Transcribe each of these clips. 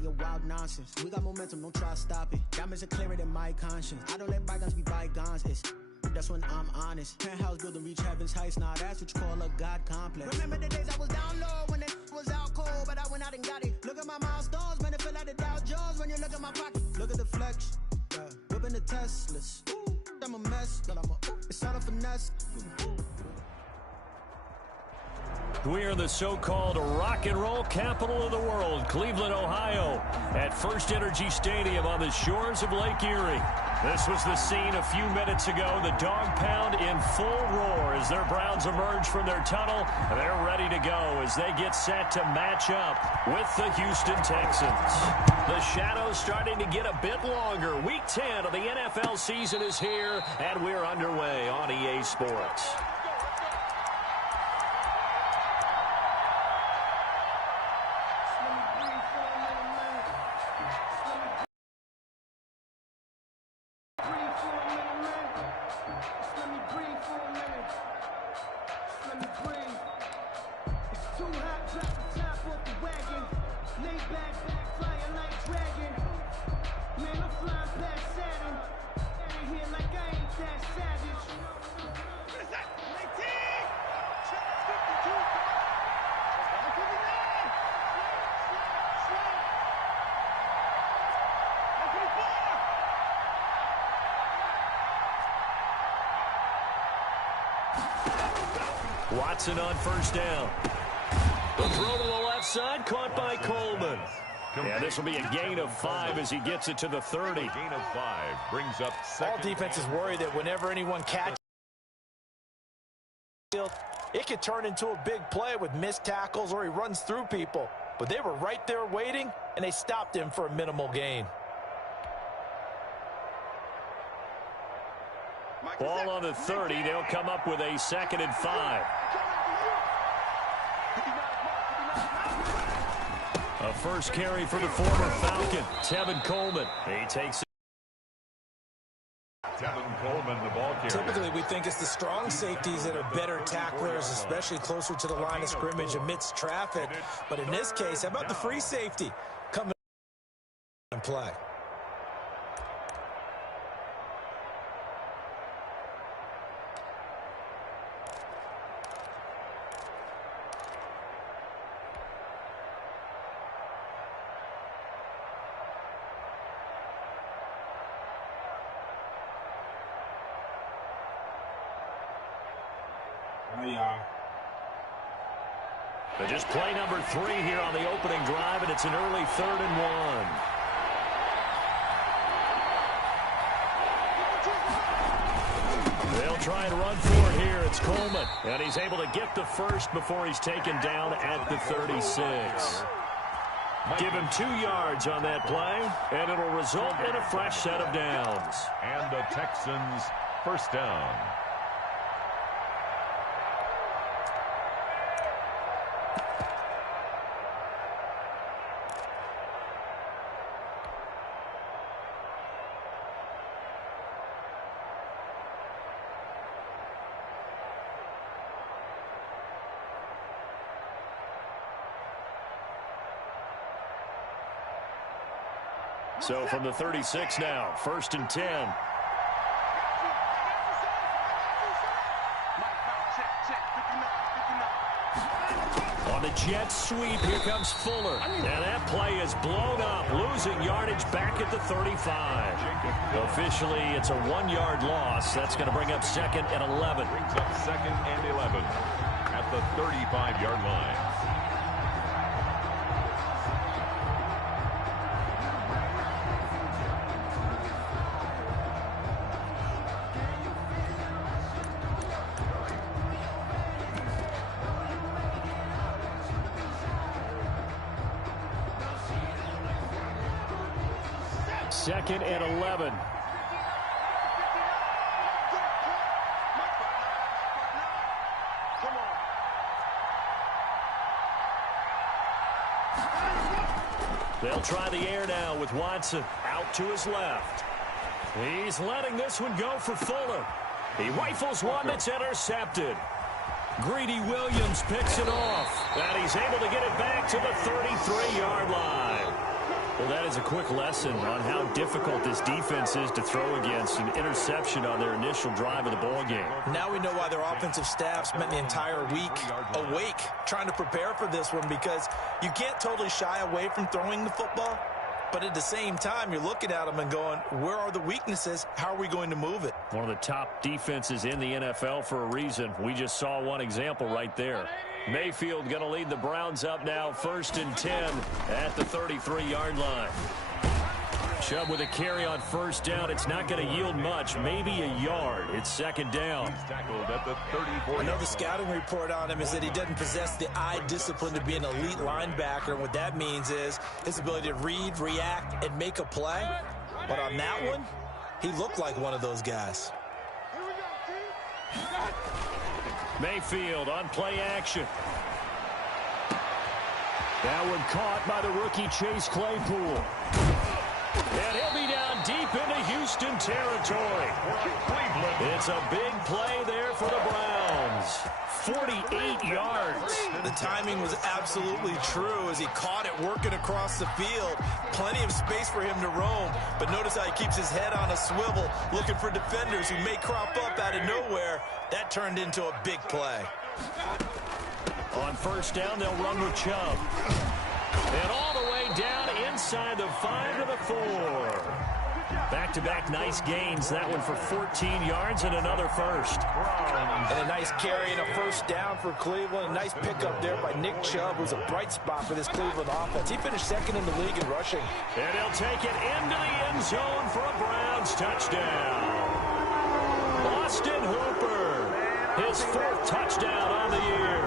talking wild nonsense. We got momentum, don't try to stop it. Diamonds are clearer than my conscience. I don't let bygones be bygones. That's when I'm honest. Penthouse building, reach heaven's heights. Nah, that's what you call a God complex. Remember the days I was down low when it was out cold, but I went out and got it. Look at my milestones, man, it feel like the Dow Jones when you look at my pocket. Look at the flex, yeah. Whipping the Teslas. Ooh, I'm a mess, but it's all a finesse. We are the so-called rock and roll capital of the world, Cleveland, Ohio, at First Energy Stadium on the shores of Lake Erie. This was the scene a few minutes ago. The dog pound in full roar as their Browns emerge from their tunnel. They're ready to go as they get set to match up with the Houston Texans. The shadows starting to get a bit longer. Week 10 of the NFL season is here, and we're underway on EA Sports. Watson on first down. The throw to the left side, caught by Coleman. Yeah, this will be a gain of 5 as he gets it to the 30. Gain of 5 brings up second. All defenses worry that whenever anyone catches it could turn into a big play with missed tackles or he runs through people. But they were right there waiting, and they stopped him for a minimal gain. Ball on the 30. They'll come up with a 2nd and 5. A first carry for the former Falcon, Tevin Coleman. He takes it. Tevin Coleman, the ball carrier. Typically, we think it's the strong safeties that are better tacklers, especially closer to the line of scrimmage amidst traffic. But in this case, how about the free safety coming and play? But just play number 3 here on the opening drive, and it's an early 3rd and 1. They'll try and run for it here. It's Coleman, and he's able to get the first before he's taken down at the 36. Give him 2 yards on that play, and it'll result in a fresh set of downs. And the Texans first down. So from the 36 now, 1st and 10. On the jet sweep, here comes Fuller. And that play is blown up, losing yardage back at the 35. Officially, it's a 1-yard loss. That's going to bring up 2nd and 11. Brings up 2nd and 11 at the 35-yard line. Second and 11. They'll try the air now with Watson out to his left. He's letting this one go for Fuller. He rifles one that's intercepted. Greedy Williams picks it off, and he's able to get it back to the 33-yard line. Well, that is a quick lesson on how difficult this defense is to throw against. An interception on their initial drive of the ball game. Now we know why their offensive staff spent the entire week awake trying to prepare for this one, because you can't totally shy away from throwing the football, but at the same time, you're looking at them and going, where are the weaknesses? How are we going to move it? One of the top defenses in the NFL for a reason. We just saw one example right there. Mayfield going to lead the Browns up now, 1st and 10 at the 33-yard line. Chubb with a carry on 1st down. It's not going to yield much, maybe a yard. It's 2nd down. I know the scouting report on him is that he doesn't possess the eye discipline to be an elite linebacker. What that means is his ability to read, react, and make a play. But on that one, he looked like one of those guys. Mayfield on play action. That one caught by the rookie Chase Claypool. And he'll be down deep into Houston territory. It's a big play there for the Browns. 48 yards. The timing was absolutely true as he caught it working across the field. Plenty of space for him to roam, but notice how he keeps his head on a swivel, looking for defenders who may crop up out of nowhere. That turned into a big play. On 1st down, they'll run with Chubb. And all the way down inside the 5 to the 4. Back-to-back nice gains. That one for 14 yards and another first. And a nice carry and a 1st down for Cleveland. A nice pickup there by Nick Chubb, who's a bright spot for this Cleveland offense. He finished 2nd in the league in rushing. And he'll take it into the end zone for a Browns touchdown. Austin Hooper, his 4th touchdown on the year.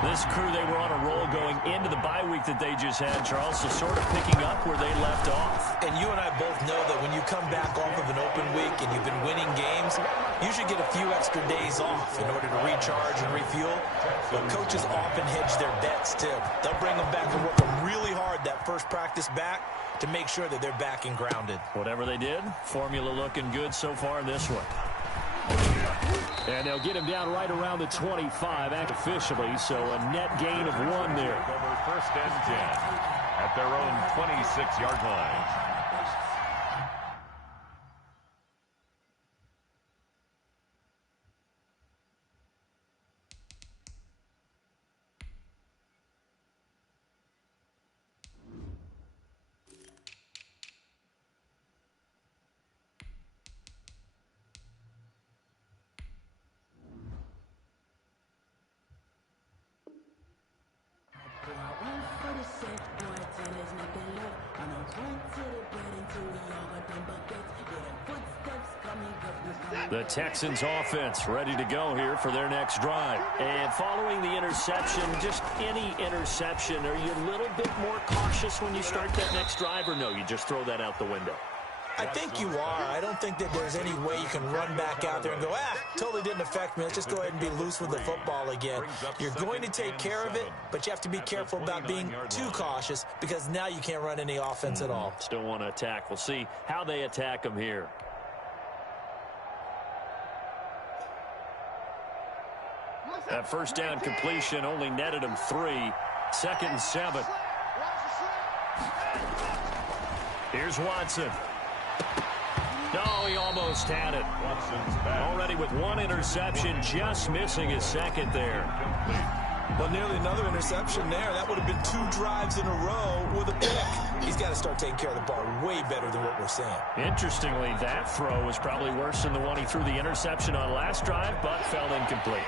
This crew, they were on a roll going into the bye week that they just had, Charles, so sort of picking up where they left off. And you and I both know that when you come back off of an open week and you've been winning games, you should get a few extra days off in order to recharge and refuel. But coaches often hedge their bets, too. They'll bring them back and work them really hard that first practice back to make sure that they're back and grounded. Whatever they did, formula looking good so far in this one. And they'll get him down right around the 25 officially, so a net gain of 1 there. 1st and 10 at their own 26-yard line. The Texans offense ready to go here for their next drive. And following the interception, just any interception, are you a little bit more cautious when you start that next drive, or no, you just throw that out the window? I think you are. I don't think that there's any way you can run back out there and go, totally didn't affect me. Let's just go ahead and be loose with the football again. You're going to take care of it, but you have to be careful about being too cautious because now you can't run any offense at all. Still want to attack. We'll see how they attack them here. That 1st down completion only netted him 3. 2nd and 7. Here's Watson. No, he almost had it. Already with 1 interception, just missing his 2nd there. Well, nearly another interception there. That would have been 2 drives in a row with a pick. He's got to start taking care of the ball way better than what we're seeing. Interestingly, that throw was probably worse than the one he threw the interception on last drive, but fell incomplete.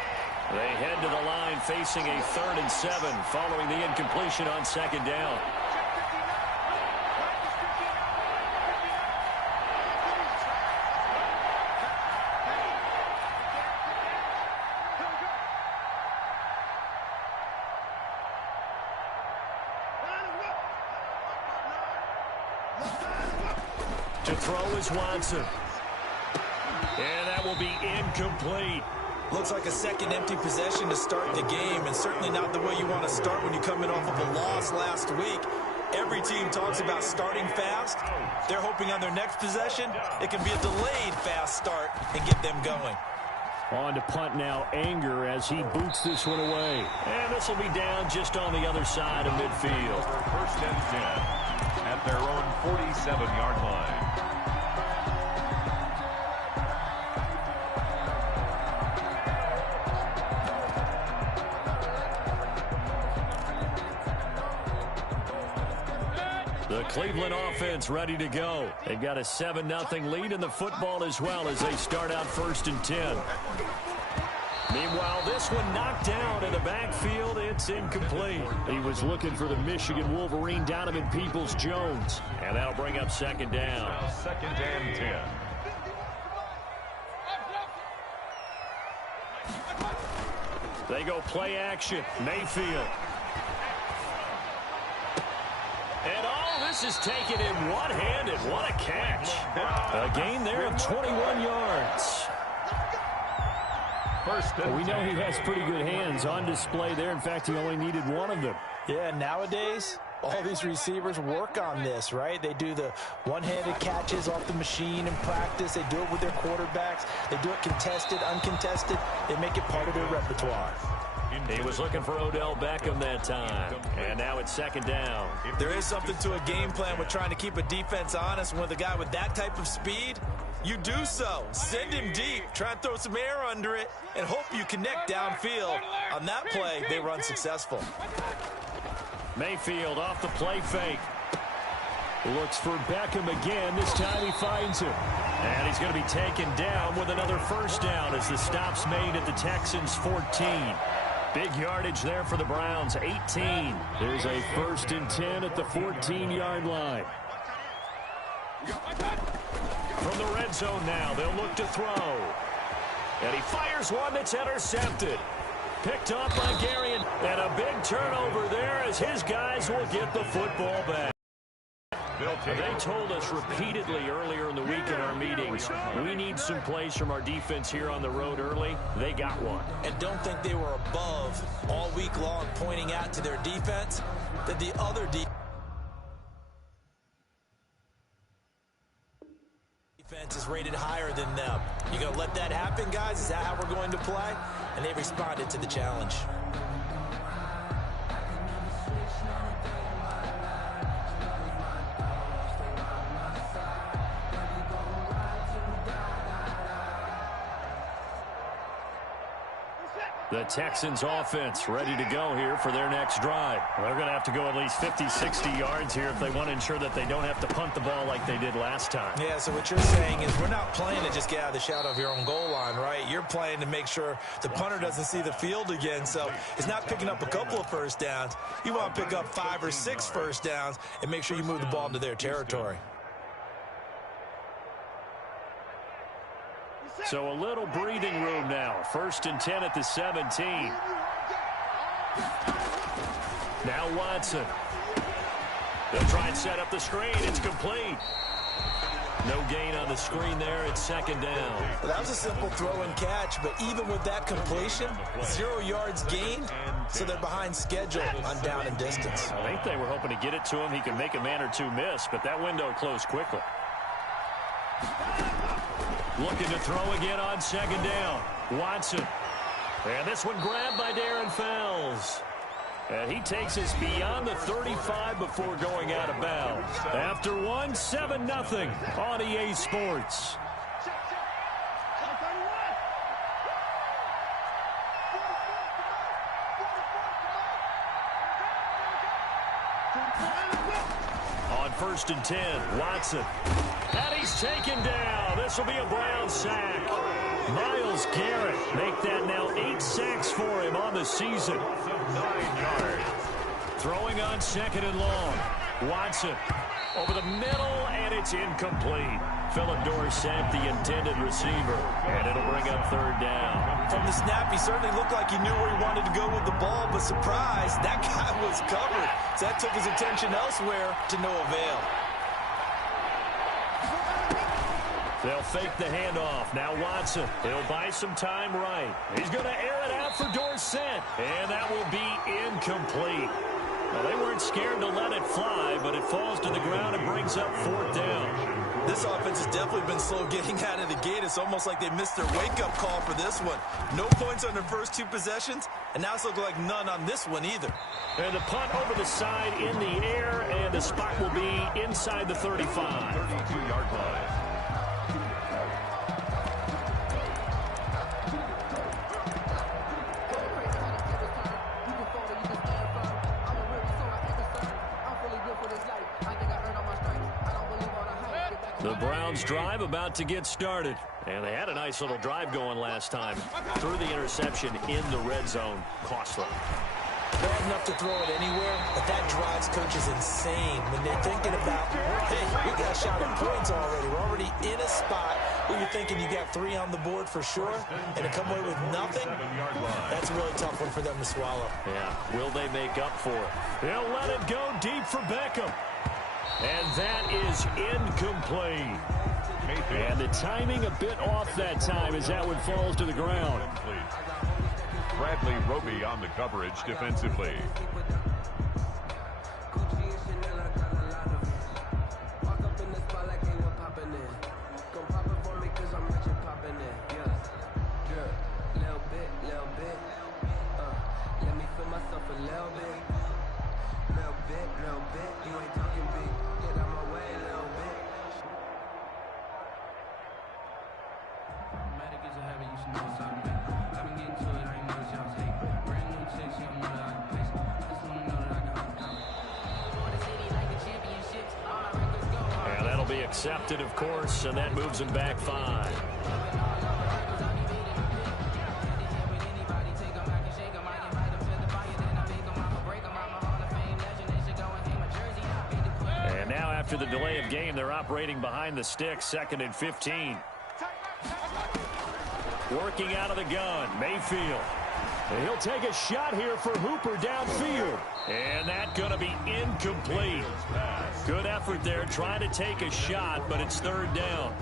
They head to the line facing a 3rd and 7 following the incompletion on 2nd down. To throw is Watson. And that will be incomplete. Looks like a 2nd empty possession to start the game, and certainly not the way you want to start when you come in off of a loss last week. Every team talks about starting fast. They're hoping on their next possession it can be a delayed fast start and get them going. On to punt now, Anger, as he boots this one away. And this will be down just on the other side of midfield. First and 10 at their own 47-yard line. The Cleveland offense ready to go. They've got a 7-0 lead in the football as well as they start out first and 10. Meanwhile, this one knocked down in the backfield. It's incomplete. He was looking for the Michigan Wolverine, Donovan Peoples-Jones. And that'll bring up second down. Second and 10. They go play action. Mayfield. And this is taken in one-handed. What a catch. A gain there of 21 yards. We know he has pretty good hands on display there. In fact, he only needed one of them. Yeah, nowadays, all these receivers work on this, right? They do the one-handed catches off the machine in practice. They do it with their quarterbacks. They do it contested, uncontested. They make it part of their repertoire. He was looking for Odell Beckham that time. And now it's second down. There is something to a game plan with trying to keep a defense honest. With a guy with that type of speed, you do so. Send him deep. Try and throw some air under it and hope you connect downfield. On that play, they run successful. Mayfield off the play fake. Looks for Beckham again. This time he finds him. And he's going to be taken down with another first down as the stop's made at the Texans' 14. Big yardage there for the Browns, 18. There's a first and 10 at the 14-yard line. From the red zone now, they'll look to throw. And he fires one that's intercepted. Picked up by Gary, and a big turnover there as his guys will get the football back. They told us repeatedly earlier in the week in our meetings, we need some plays from our defense here on the road early. They got one. And don't think they were above all week long pointing out to their defense that the other defense is rated higher than them. You going to let that happen, guys? Is that how we're going to play? And they responded to the challenge. The Texans offense ready to go here for their next drive. They're going to have to go at least 50, 60 yards here if they want to ensure that they don't have to punt the ball like they did last time. Yeah, so what you're saying is we're not playing to just get out of the shadow of your own goal line, right? You're playing to make sure the punter doesn't see the field again. So it's not picking up a couple of first downs. You want to pick up 5 or 6 first downs and make sure you move the ball into their territory. So a little breathing room now. First and 10 at the 17. Now Watson. They'll try and set up the screen. It's complete. No gain on the screen there. It's second down. Well, that was a simple throw and catch, but even with that completion, 0 yards gained, so they're behind schedule on down and distance. I think they were hoping to get it to him. He could make a man or two miss, but that window closed quickly. Looking to throw again on second down. Watson. And this one grabbed by Darren Fells. And he takes us beyond the 35 before going out of bounds. After one, 7-0 on EA Sports. On first and 10, Watson. And he's taken down. This will be a Brown sack. Myles Garrett make that now 8 sacks for him on the season. 9 yards. Throwing on second and long. Watson over the middle, and it's incomplete. Philip Dorsett, the intended receiver, and it'll bring up third down. From the snap, he certainly looked like he knew where he wanted to go with the ball, but surprise, that guy was covered. So that took his attention elsewhere to no avail. They'll fake the handoff. Now Watson. He'll buy some time right. He's going to air it out for Dorsett. And that will be incomplete. Well, they weren't scared to let it fly, but it falls to the ground and brings up 4th down. This offense has definitely been slow getting out of the gate. It's almost like they missed their wake-up call for this one. No points on their first 2 possessions, and now it's looking like none on this one either. And the punt over the side in the air, and the spot will be inside the 35. 32-yard line. The Browns drive about to get started. And they had a nice little drive going last time. Threw the interception in the red zone. Costly. Bad enough to throw it anywhere, but that drives coaches insane when they're thinking about, hey, we got a shot at points already. We're already in a spot where you're thinking you got 3 on the board for sure, and to come away with nothing, that's a really tough one for them to swallow. Yeah, will they make up for it? They'll let it go deep for Beckham. And that is incomplete. And the timing a bit off that time as that one falls to the ground. Bradley Roby on the coverage defensively. Accepted, of course, and that moves him back 5. And now after the delay of game, they're operating behind the sticks, 2nd and 15. Working out of the gun, Mayfield. And he'll take a shot here for Hooper downfield. And that's going to be incomplete. Good effort there trying to take a shot, but it's 3rd down.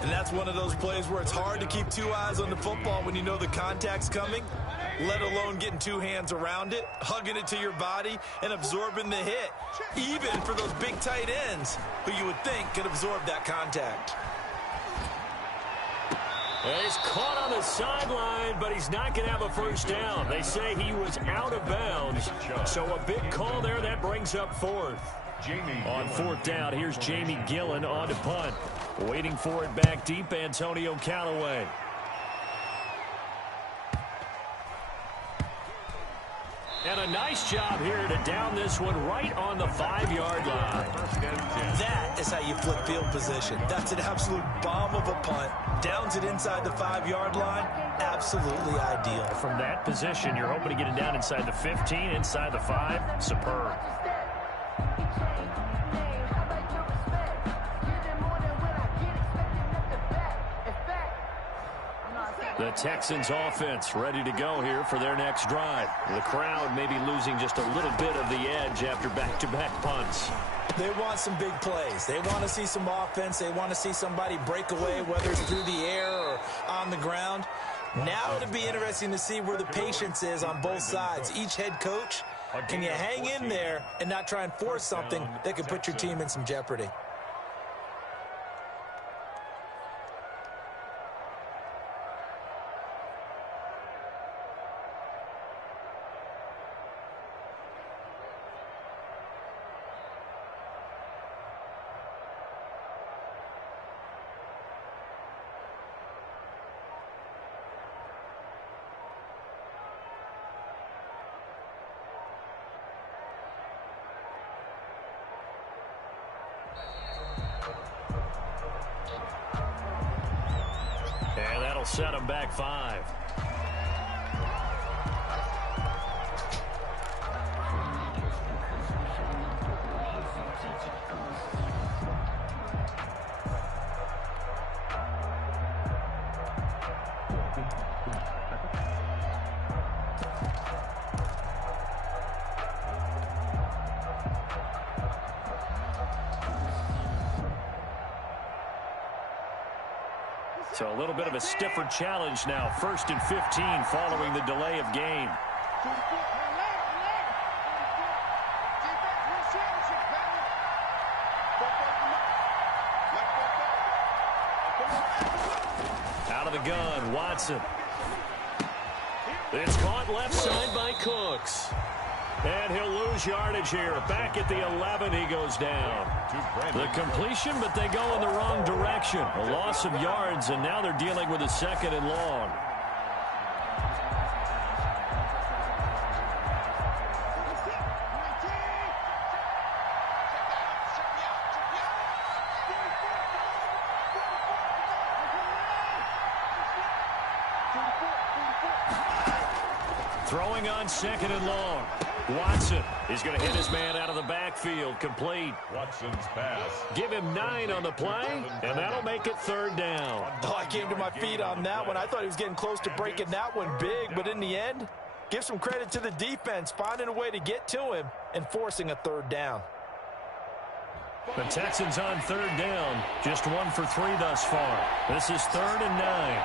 And that's one of those plays where it's hard to keep 2 eyes on the football when you know the contact's coming, let alone getting 2 hands around it, hugging it to your body, and absorbing the hit, even for those big tight ends who you would think could absorb that contact. And he's caught on the sideline, but he's not going to have a 1st down. They say he was out of bounds, so a big call there. That brings up 4th. On 4th down, here's Jamie Gillen on to punt. Waiting for it back deep, Antonio Callaway. And a nice job here to down this one right on the 5-yard line. That is how you flip field position. That's an absolute bomb of a punt. Downs it inside the 5-yard line. Absolutely ideal. From that position, you're hoping to get it down inside the 15, inside the 5. Superb. The Texans offense ready to go here for their next drive. The crowd may be losing just a little bit of the edge after back-to-back punts. They want some big plays. They want to see some offense. They want to see somebody break away, whether it's through the air or on the ground. Now it'll be interesting to see where the patience is on both sides. Each head coach, can you hang in there and not try and force something that could put your team in some jeopardy? And that'll set them back 5. So a little bit of a stiffer challenge now. 1st and 15 following the delay of game. the gun. Watson. It's caught left side by Cooks. And he'll lose yardage here. Back at the 11, he goes down. The completion, but they go in the wrong direction. A loss of yards, and now they're dealing with a 2nd and long. Throwing on 2nd and long. Watson is going to hit his man out of the backfield. Complete. Watson's pass. Give him 9 on the play, and that'll make it 3rd down. Oh, I came to my feet on that one. I thought he was getting close to breaking that one big, but in the end, give some credit to the defense, finding a way to get to him and forcing a 3rd down. The Texans on 3rd down. Just 1 for 3 thus far. This is 3rd and 9.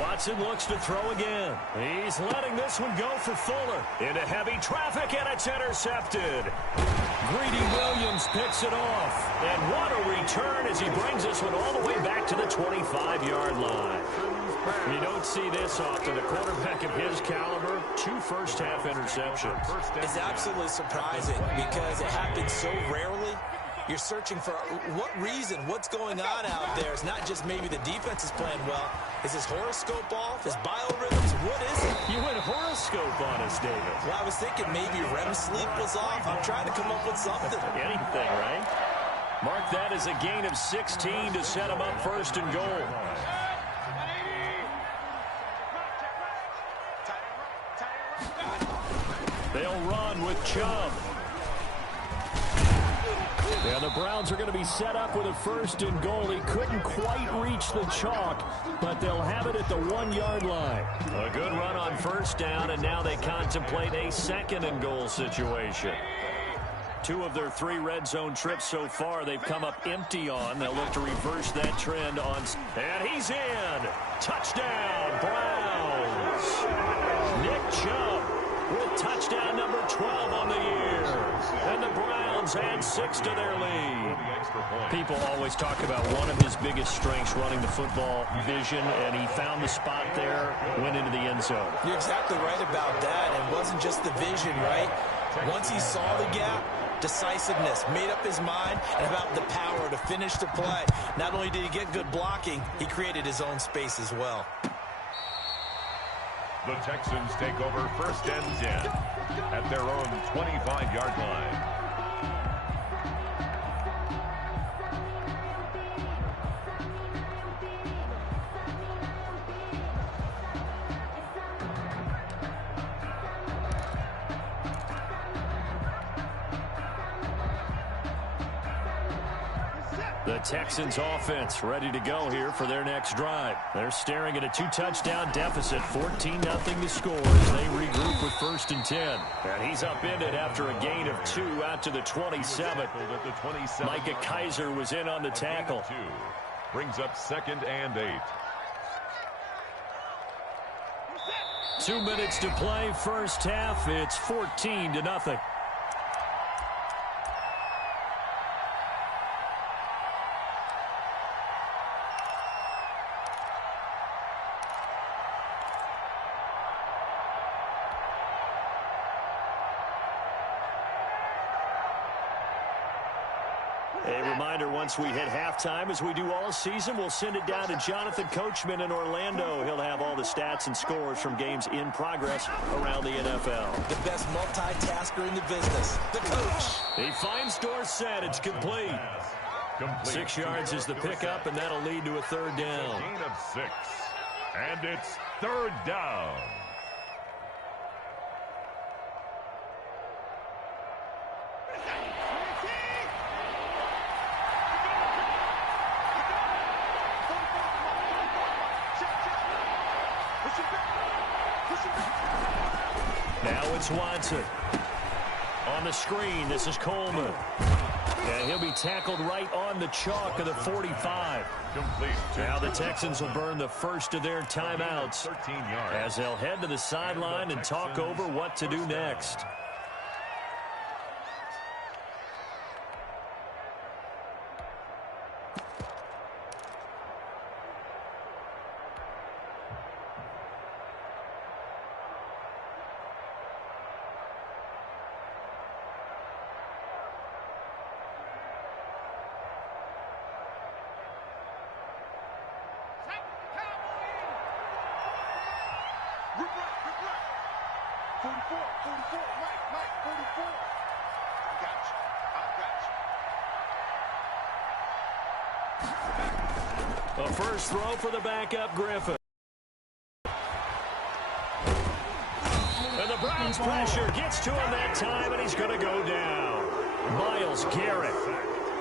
Watson looks to throw again. He's letting this one go for Fuller. Into heavy traffic, and it's intercepted. Greedy Williams picks it off. And what a return as he brings this one all the way back to the 25-yard line. You don't see this often. A quarterback of his caliber, 2 first-half interceptions. It's absolutely surprising because it happens so rarely. You're searching for what reason, what's going on out there. It's not just maybe the defense is playing well. Is his horoscope off? His biorhythms? What is it? You went horoscope on us, David. Well, I was thinking maybe REM sleep was off. I'm trying to come up with something. Anything, right? Mark that as a gain of 16 to set him up 1st and goal. They'll run with Chubb. And the Browns are going to be set up with a 1st and goal. He couldn't quite reach the chalk, but they'll have it at the 1-yard line. A good run on 1st down, and now they contemplate a 2nd and goal situation. 2 of their 3 red zone trips so far they've come up empty on. They'll look to reverse that trend on. And he's in. Touchdown, Browns. Nick Chubb with touchdown number 12 on the year. And the Browns add 6 to their lead. People always talk about one of his biggest strengths, running the football, vision, and he found the spot there, went into the end zone. You're exactly right about that. And it wasn't just the vision, right? Once he saw the gap, decisiveness, made up his mind, and about the power to finish the play. Not only did he get good blocking, he created his own space as well. The Texans take over 1st and 10 at their own 25-yard line. The Texans offense ready to go here for their next drive. They're staring at a 2-touchdown deficit, 14-0 to score as they regroup with 1st and 10. And he's upended after a gain of 2 out to the 27. Micah Kaiser was in on the tackle. Brings up 2nd and 8. 2 minutes to play, 1st half. It's 14-0. A reminder, once we hit halftime, as we do all season, we'll send it down to Jonathan Coachman in Orlando. He'll have all the stats and scores from games in progress around the NFL. The best multitasker in the business, the coach. He finds Dorsett. It's complete. 6 yards is the pickup, and that'll lead to a 3rd down. Gain of 6. And it's 3rd down. Now it's Watson. On the screen, this is Coleman. And he'll be tackled right on the chalk of the 45. Complete. Now the Texans will burn the first of their timeouts 13 yards. as they'll head to the sideline and talk over what to do next. 44, Mike, 44. I got you. The first throw for the backup Griffin. And the Browns pressure gets to him that time, and he's going to go down. Myles Garrett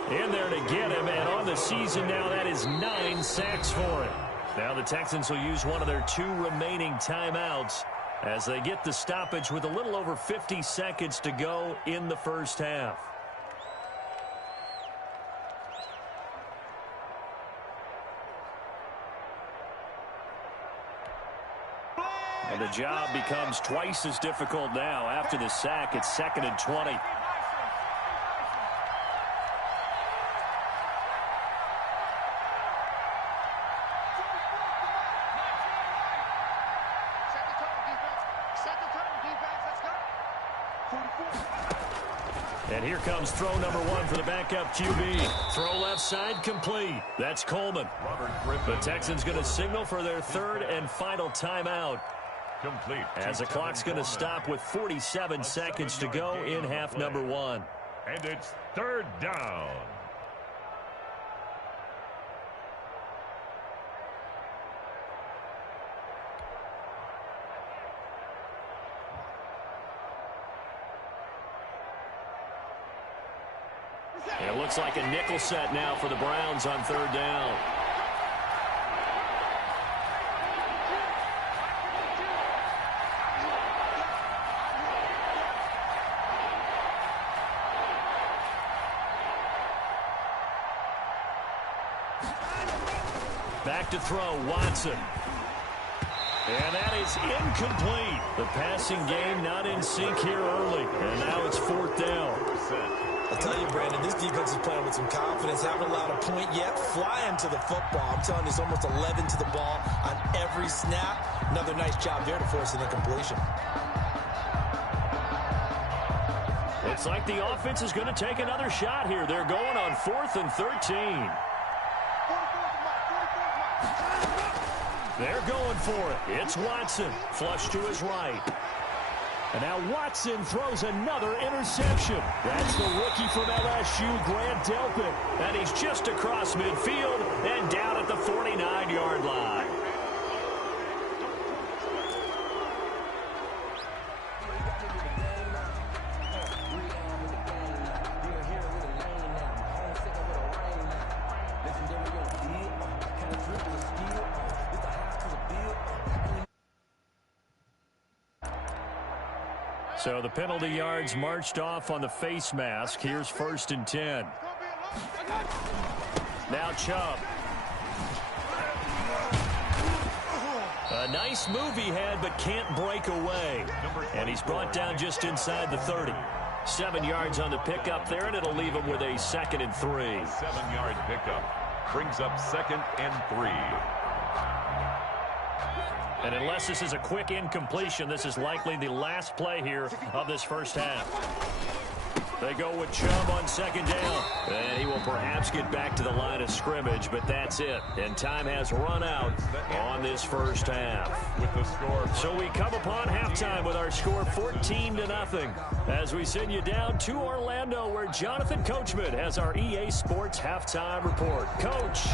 in there to get him, and on the season now, that is 9 sacks for him. Now the Texans will use one of their 2 remaining timeouts as they get the stoppage with a little over 50 seconds to go in the first half. And the job becomes twice as difficult now. After the sack, it's 2nd and 20. And here comes throw number 1 for the backup QB. Throw left side complete. That's Coleman. The Texans going to signal for their 3rd and final timeout. Complete. As the clock's going to stop with 47 seconds to go in half number 1. And it's 3rd down. It looks like a nickel set now for the Browns on 3rd down. Back to throw, Watson. And that is incomplete. The passing game not in sync here early. And now it's 4th down. I'll tell you, Brandon, this defense is playing with some confidence. Haven't allowed a point yet. Flying to the football. I'm telling you, it's almost 11 to the ball on every snap. Another nice job there to force an incompletion. Looks like the offense is going to take another shot here. They're going on 4th and 13. They're going for it. It's Watson. Flush to his right. And now Watson throws another interception. That's the rookie from LSU, Grant Delpit. And he's just across midfield and down at the 49-yard line. So the penalty yards marched off on the face mask. Here's 1st and 10. Now Chubb. A nice move he had, but can't break away. And he's brought down just inside the 30. 7 yards on the pickup there, and it'll leave him with a 2nd and 3. 7-yard pickup brings up 2nd and 3. And unless this is a quick incompletion, this is likely the last play here of this first half. They go with Chubb on 2nd down. And he will perhaps get back to the line of scrimmage, but that's it. And time has run out on this first half. With the score. So we come upon halftime with our score 14-0. As we send you down to Orlando, where Jonathan Coachman has our EA Sports halftime report. Coach.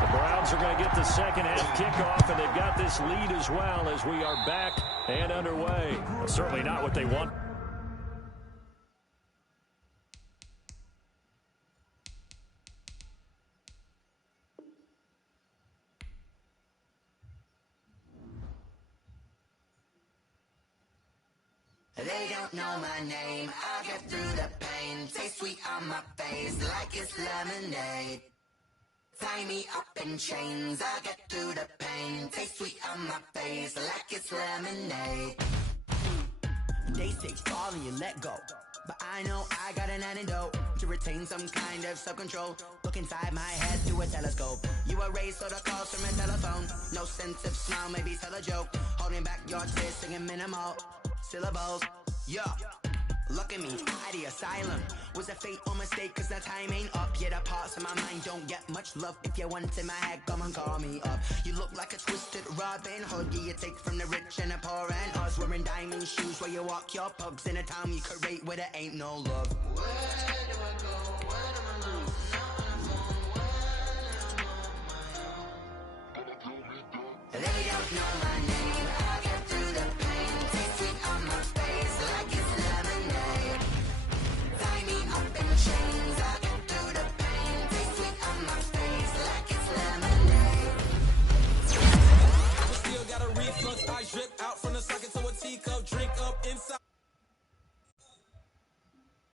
The Browns are going to get the second half kickoff, and they've got this lead as well as we are back and underway. Well, certainly not what they want. They don't know my name. I get through the pain. Taste sweet on my face like it's lemonade. Tie me up in chains, I get through the pain. Taste sweet on my face like it's lemonade. They say fall and you let go, but I know I got an antidote to retain some kind of self-control. Look inside my head through a telescope. You erase all the calls from a telephone. No sense of smile, maybe tell a joke. Holding back your tears, singing minimal syllables. Yeah. Look at me, out of the asylum. Was a fate or mistake, cause the time ain't up. Yet the parts of my mind don't get much love. If you want in my head, come and call me up. You look like a twisted Robin Hood. Yeah, you take from the rich and the poor and us. Wearing diamond shoes where you walk your pugs. In a town you create where there ain't no love. Where do I go? Where do I know? They don't know my name. I get through the pain. Taste sweet on my face like it's lemonade. Tie me up in chains. I get through the pain. Taste sweet on my face like it's lemonade. I still got a reflux. I drip out from the socket to a teacup. Drink up inside.